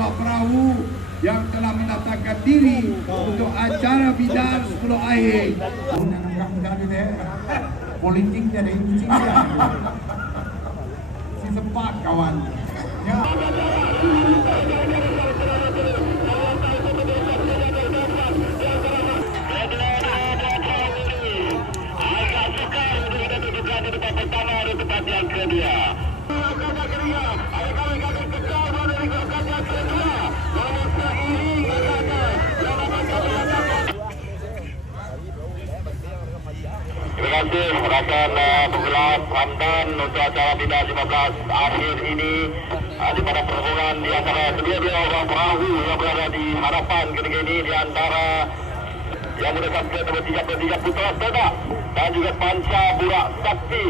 buah perahu yang telah mendatangkan diri untuk acara bidar 10 akhir. Politik dia ada itu si sempat kawan. Ya. Terima kasih rakan penggelar Hamdan untuk acara bidar 15 akhir ini di mana perhubungan di antara kedua-dua orang perahu yang berada di hadapan ketika ini di antara yang mendekat ke nombor 33 Putra Seda dan juga Panca Burak Sakti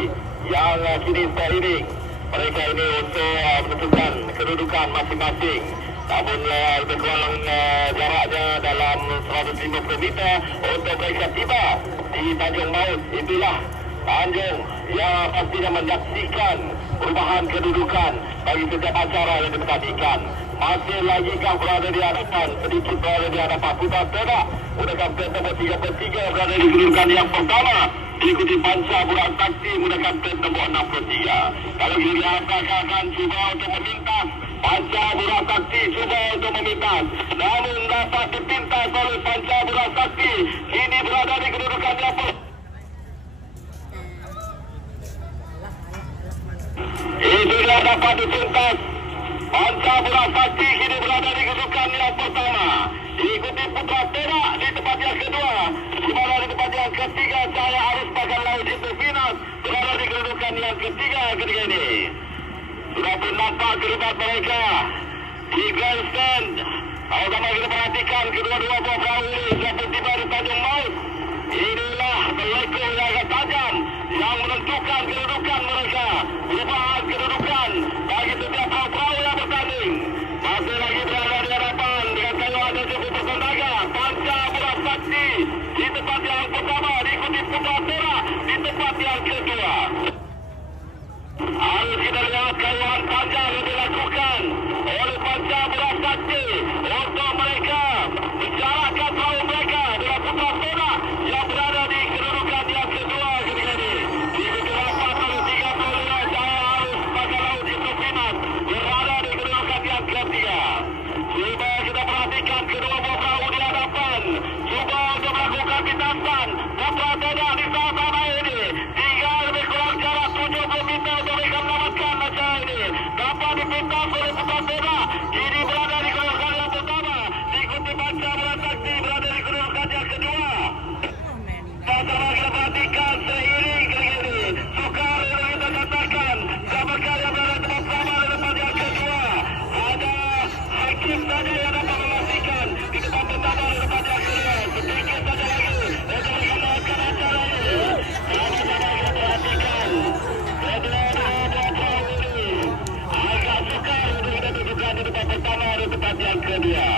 yang kini seiring mereka ini untuk menentukan kedudukan masing-masing. Namun lebih kurang jaraknya dalam 150 meter untuk mereka tiba di Tanjung Maut. Itulah Tanjung yang pastinya menyaksikan perubahan kedudukan bagi setiap acara yang dipertandingkan. Masih lagi kah berada di hadapan, sedikit berada di hadapan Putra Seda. Udah kapten nombor 33 berada di kedudukan yang pertama. Diikuti Panca Burak Sakti mudah kapten nombor 63. Kalau kita akan cuba untuk memintas, Panca Burak Sakti cuba untuk memintas, namun dapat dipintas oleh Panca Burak Sakti. Kini berada di kedudukan yang pertama. Itulah dapat dipintas. Panca Burak Sakti kini berada di kedudukan yang pertama. Diikuti Putra Seda di tempat yang kedua. Di mana di tempat yang ketiga Cahaya Arus Bagan Laut itu Finas berada di kedudukan yang ketiga ketika ini. Sudah pun nampak keribat mereka di grandstand. Sama-sama kita perhatikan kedua-dua buah perahu ini sudah pun tiba di Tanjung Maut. Inilah berlekong yang agak tajam yang menentukan kedudukan mereka. Perubahan kedudukan bagi setiap perahu yang bertanding. Masih lagi berada di hadapan dengan kayuan dan cukup bersendaga. Panca Burak Sakti di tempat yang pertama, diikuti Putra Seda di tempat yang kedua. Harus kita lihat kayuan panjang yang dilakukan oleh Panca Burak Sakti untuk mereka menjalankan perahu mereka dengan Putra Seda yang berada di kedudukan yang kedua ketika ini. Diikuti rapat oleh 35 Cahaya Arus Bagan Laut itu Finas berada di kedudukan yang ketiga. Cuba kita perhatikan kedua buah perahu di hadapan. Cuba untuk melakukan pintasan. Putra Seda di sana ini tinggal lebih kurang jarak 70 meter untuk mereka melamatkan acara ini. Dapat dipintas oleh Putra Seda. Kini berada di kedudukan yang pertama. Diikuti Panca Burak Sakti berada di kedudukan yang kedua. Sama kita perhatikan seiring ketika ini. Sukar yang kita katakan. Siapakah yang berada di tempat pertama di tempat yang kedua. Ada Hakim saja yang dapat memastikan di tempat pertama di tempat yang kedua. Sedikit saja lagi untuk mereka melakukan acara ini. Sama-sama kita perhatikan. Kedua-dua buah perahu ini agak sukar untuk kita tunjukkan di tempat pertama di tempat yang kedua.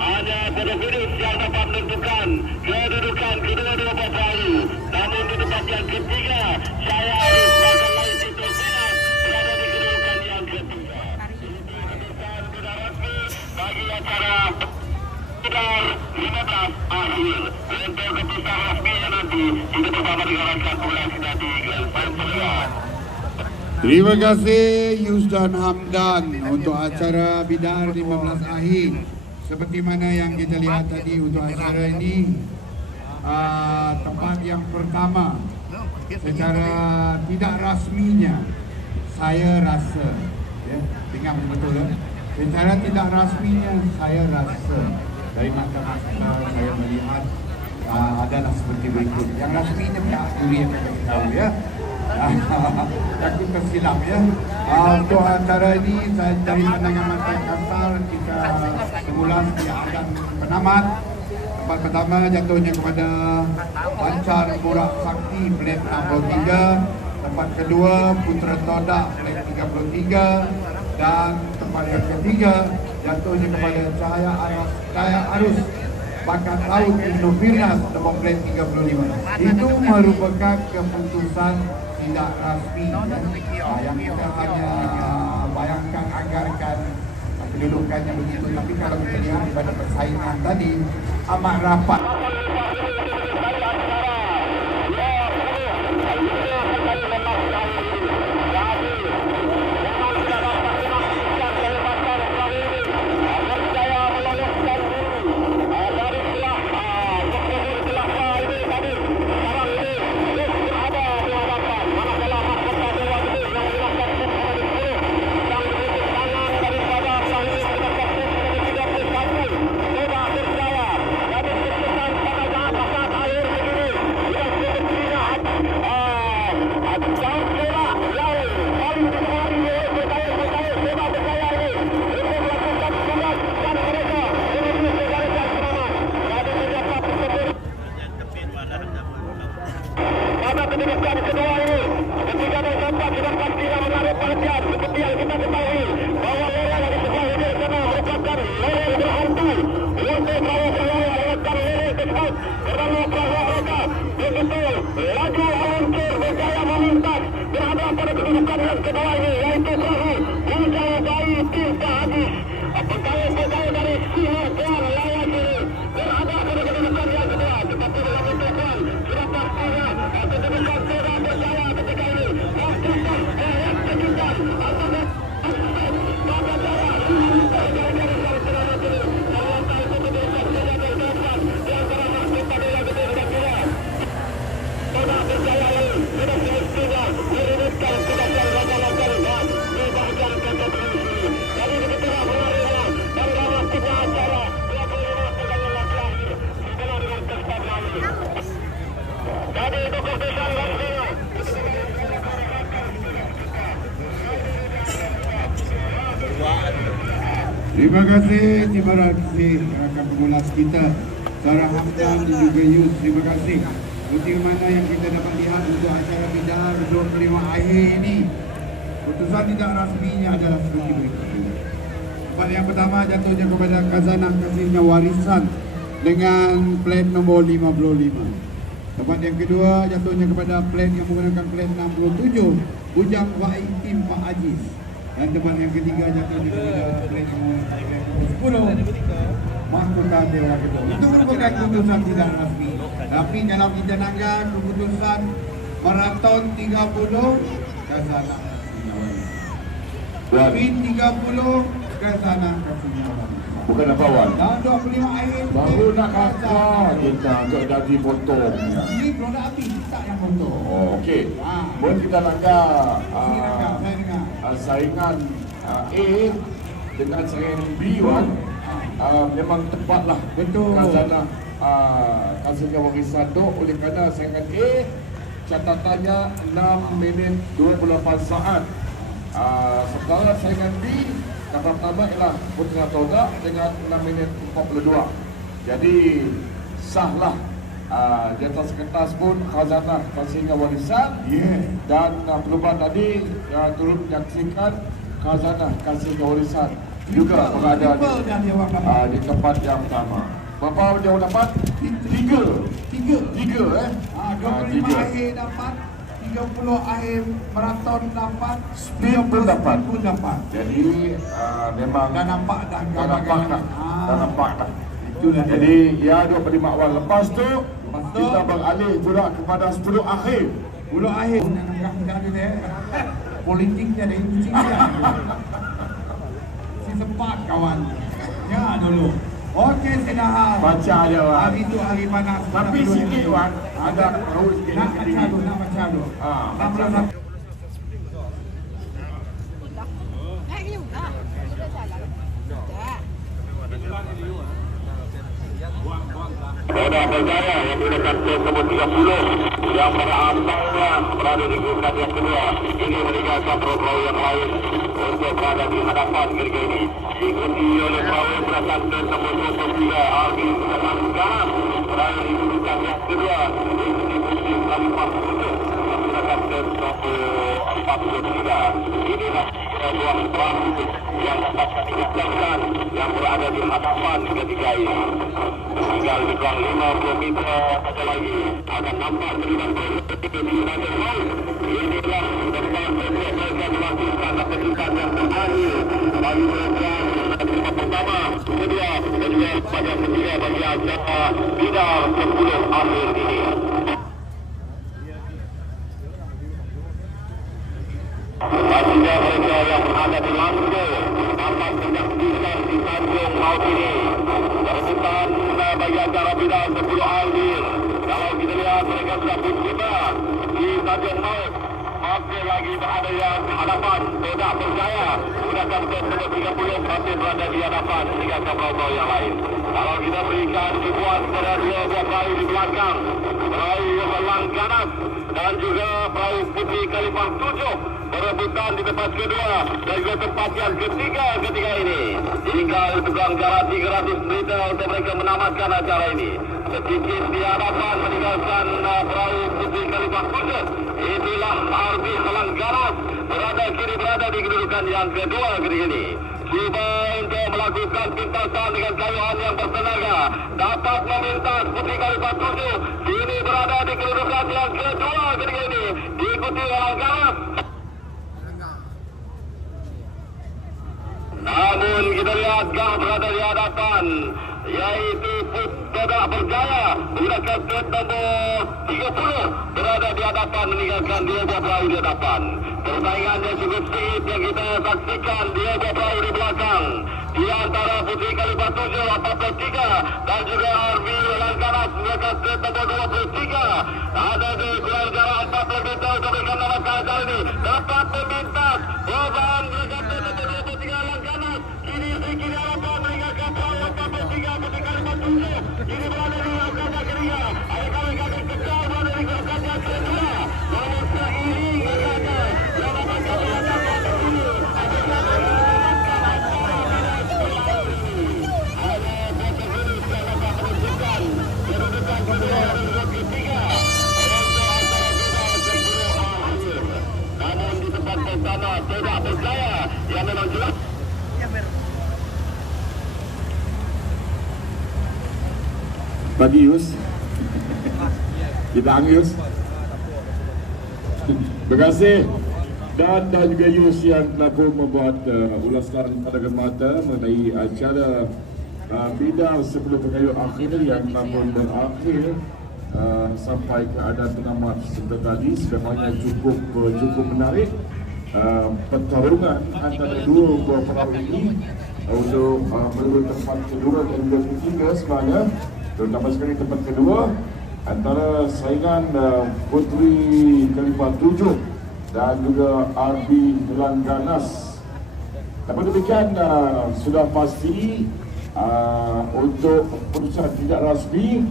Hanya pada finish yang dapat menentukan kedudukan kedua-dua buah perahu. Namun di tempat yang ketiga, Cahaya Arus Bagan Laut itu Finas berada di kedudukan yang ketiga. Ini kedudukan sudah resmi bagi acara bidar 15 akhir. Untuk keputusan resminya nanti itu pertama digarangkan bulan sudah di Grand Final. Terima kasih Yusdan Hamdan untuk acara bidar 15 akhir. Seperti mana yang kita lihat tadi untuk acara ini, tempat yang pertama secara tidak rasminya saya rasa, ya, dengar betul ya, secara tidak rasminya saya rasa dari mata saya melihat adalah seperti berikut. Yang rasminya pihak juri yang akan tahu ya. Takut tersilap ya. Untuk acara ini dari pandangan mata kasar kita semula akan penamat. Tempat pertama jatuhnya kepada Panca Burak Sakti plate 63. Tempat kedua Putra Seda plate 33. Dan tempat yang ketiga jatuhnya kepada Cahaya Arus Bagan Laut Indo Finas nomor plate 35. Itu merupakan keputusan tidak rasmi yang kita hanya bayangkan, anggarkan kedudukannya begitu. Tapi kalau kita lihat pada persaingan tadi amat rapat. Terima kasih rakan pengulas kita Sarah Hamdan dan juga Yus. Terima kasih. Seperti mana yang kita dapat lihat untuk acara bidang 25 akhir ini, putusan tidak rasminya adalah seperti berikut. Tempat yang pertama jatuhnya kepada Khazanah Kasihnya Warisan dengan plat nombor 55. Tempat yang kedua jatuhnya kepada plat yang menggunakan plat 67 Bujang Waitim Pak Aziz. Dan tempat yang ketiga jatuhnya kepada plat yang menggunakan plat 10 Mahkota Dewan Ketua. Itu merupakan keputusan tidak rasmi. Tapi dalam kita nanggap keputusan maraton 30 Khazanah Kasihnya Warisan. Pin 30 Khazanah Kasihnya Warisan. Bukan apa wan? Dan 25 akhir Baru nak kata kita untuk jadi potong. ini belum dah habis, tak yang foto. Oh, okey. Buat kita langkah Saya dengar. saingan A dengan saingan B wan. Memang tepatlah. Betul. Khazanah Kasihnya Warisan tu oleh kerana saingan A catatannya 6 minit 28 saat. Sementara saingan B kata pertama ialah Putra Toda dengan 6 minit 42. Jadi sahlah di atas kertas pun Khazanah Kasihnya Warisan. Dan perubahan tadi yang turut menyaksikan Khazanah Kasihnya Warisan juga berada di tempat yang pertama. Berapa jauh dapat? Tiga. 25 akhir dapat, 30 akhir maraton dapat, Speed pun dapat. Jadi memang Dah nampak dah gambar-gambar. dah nampak dah. Itulah dia. Jadi ya 25 awal. Lepas tu kita beralih pula kepada 10 akhir. 10 akhir nak nampak dia dia. Politik dia ada kucing dia. Si sempat kawan. Ya dulu. Okey Sinahal. Baca je wan. Hari tu hari panas. Tapi sikit wan ada raut sikit. Nak baca dulu. Baca. Naik juga. Sudah jalan. Sudah. Boda Berjaya yang menggunakan plat nombor 30 yang berasalnya berada di grup yang kedua. Ini meninggalkan perahu yang lain untuk berada di hadapan ketika ini. Diikuti oleh perahu berdasarkan plat nombor 23 Albi dengan sekarang berada di grup yang kedua. Diikuti Muslim Khalifah Putus yang menggunakan plat nombor 43. Inilah ruang perahu yang dapat dikerjakan yang berada di hadapan ketika ini. Tinggal di kurang 50 meter saja lagi akan nampak terlibat di United Laut. Inilah depan mereka melakukan keputusan yang terakhir bagi mereka pertama, kedua, dan juga pada ketiga bagi acara bidar 10 akhir ini. Baginda mereka yang ada di Langko dapat menyaksikan di Tanjung Laut ini. Perebutan bagi acara bidar 10 akhir. Kalau kita lihat mereka sudah pun tiba di Tanjung Laut. Masih lagi berada di hadapan, tidak percaya gunakan ke 30 masih berada di hadapan dengan kapal-kapal yang lain. Kalau kita berikan dibuat pada dua buah perahu di belakang, perahu Helang Ganas dan juga perahu Putri Kalipan 7 berebutan di tempat kedua dan juga tempat yang ketiga ini. Tinggal tukang garasi gratis berita untuk mereka menamatkan acara ini. Sedikit di hadapan meninggalkan perahu Putri Kalipan 7. Inilah RB Helang Ganas berada di kedudukan yang kedua ketika ini. Cuba untuk melakukan pintasan dengan kayuhan yang bertenaga. Dapat memintas Putri Kalipan 7. Kini berada di kedudukan yang kedua ketika ini. Diikuti Helang Ganas. Namun kita lihat Gah berada di hadapan, yaitu Tidak Berjaya menggunakan set nomor 30 berada di hadapan meninggalkan dua buah perahu di hadapan. Persaingan yang cukup sengit yang kita saksikan, dua buah perahu di belakang di antara Putri Kalipan 7 43 dan juga RB Helang Ganas menggunakan set nomor 23. Ada di kurang jarak 40 meter untuk memberikan nama acara ini. Dapat memintas beban menggunakan set nomor 23 Helang Ganas. Kini sedikit harapan meninggalkan perahu 43 Putri Kalipan 7. Ini berada di belakang yang ketiga. Ada kali-kali kecil berada di belakang yang kedua. Namun seiring agaknya yang dapat kami lakukan di sini. Ada foto finish yang dapat menunjukkan kedudukan kedua dan juga ketiga untuk acara bidar 10 akhir. Namun di tempat pertama Tidak Berjaya yang memang jelas. Pagi Yus. Kita Yus. Terima kasih. Dan juga Yus yang telah pun membuat ulasan pada mata mengenai acara bidar 10 pengayuh akhir yang telah pun berakhir sampai keadaan penamat seperti tadi. Sebenarnya cukup menarik. Pertarungan antara dua buah perahu ini untuk menuju tempat kedua dan juga ketiga sebenarnya. Terutama sekali tempat kedua antara saingan Putri Kalipan 7 dan juga RB Helang Ganas. Namun demikian sudah pasti untuk keputusan tidak rasmi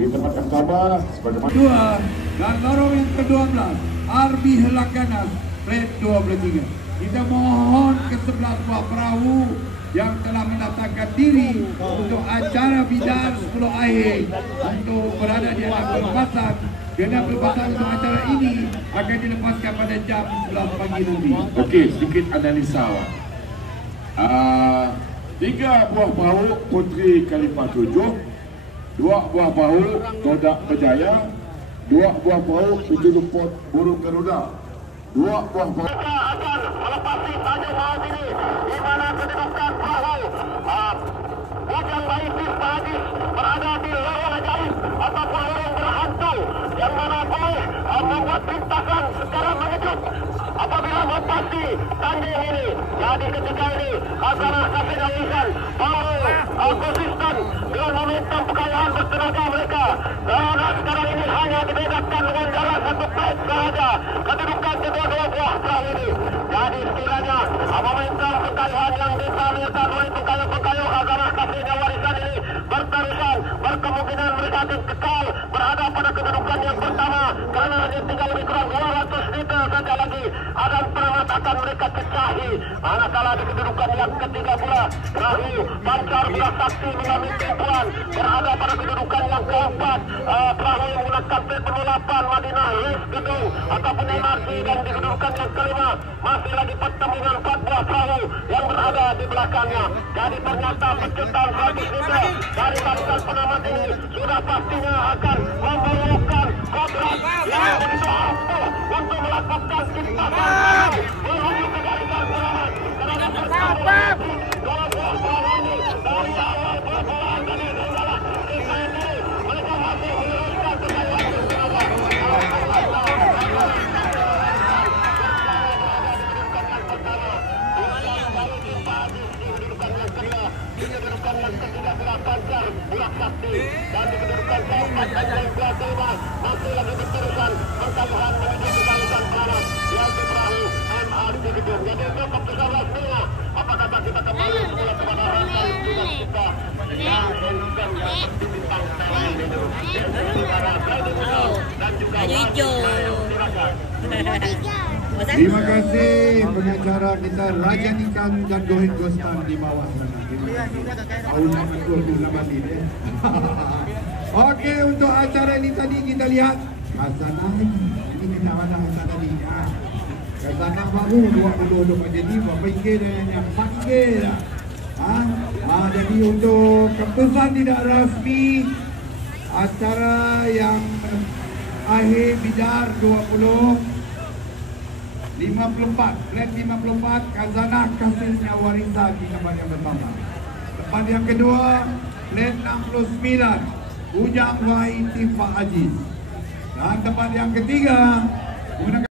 di tempat yang sama sebagaimana Dua dan lorong yang ke-12 RB Helang Ganas red 23. Kita mohon ke 11 buah perahu yang telah mendatangkan diri untuk acara bidar 10 akhir untuk berada di hadapan pelbasan. Kerana pelbasan untuk acara ini akan dilepaskan pada jam 11 pagi nanti. Okey, sedikit analisa awak. 3 buah perahu Putri Kalipan 7, 2 buah perahu Tidak Berjaya, 2 buah perahu Putri Luput Burung Garuda, 2 buah perahu akan melepasi Tanjung Laut ini di mana kedudukan perahu Bujang Baitis Hadis berada di lorong ajaib ataupun lorong berhantu yang mana boleh membuat pintasan secara mengejut apabila melepasi tanding ini. Jadi ketika ini Hazanah Kasih Dawisan baru konsisten dengan momentum kekayaan bertenaga mereka. Kerana sekarang ini hanya dibedakan dengan jarak 1 pet sahaja kedudukan kedua-dua buah perahu ini. Jadi sekiranya momentum kekayaan yang bisa menyertai oleh pengayuh-pengayuh Hazanah Kasih Dawisan ini berterusan, berkemungkinan mereka akan kekal berada pada kedudukan yang pertama kerana hanya tinggal lebih kurang 200 meter saja lagi akan penamat akan mereka kecahi. Manakala di kedudukan yang ketiga pula perahu Pancar Belas Sakti mengalami tumpuan berada pada kedudukan yang keempat. Perahu yang menggunakan P8 Madinah Race Gedung ataupun MRC dan di kedudukan yang kelima masih lagi pertemuan 4 buah perahu yang berada di belakangnya. Jadi ternyata pencetan 100 meter dari barisan penamat ini sudah pastinya akan memerlukan kodrat yang begitu ampuh untuk melakukan pintasan menuju ke barisan penamat. Kerana pertarungan dua buah dan ketiga adalah Fajar Burak Sakti. Dan di kedudukan keempat adalah Ibrahim Sulaiman. Masih lagi berterusan pertabuhan menuju ke barisan barat yang perahu MRT Gedung. Jadi untuk keputusan rasminya, apa kata kita kembali semula kepada rakan tugas kita yang menunjukkan bintang Thailand itu. Dan juga Terima kasih pengacara kita Raja Ikan dan Gohin Gostan di bawah sana. Oke, untuk acara ini tadi kita lihat Hasanah ini kita ada Hasanah ni. Hasanah baru 20 jadi berapa yang panggil. Jadi untuk keputusan tidak rasmi acara yang akhir bidar 54, flat 54, Khazanah kasihnya warisan di tempat yang pertama. Tempat yang kedua, flat 69, Ujang Wahid Tifah Aziz. Dan tempat yang ketiga,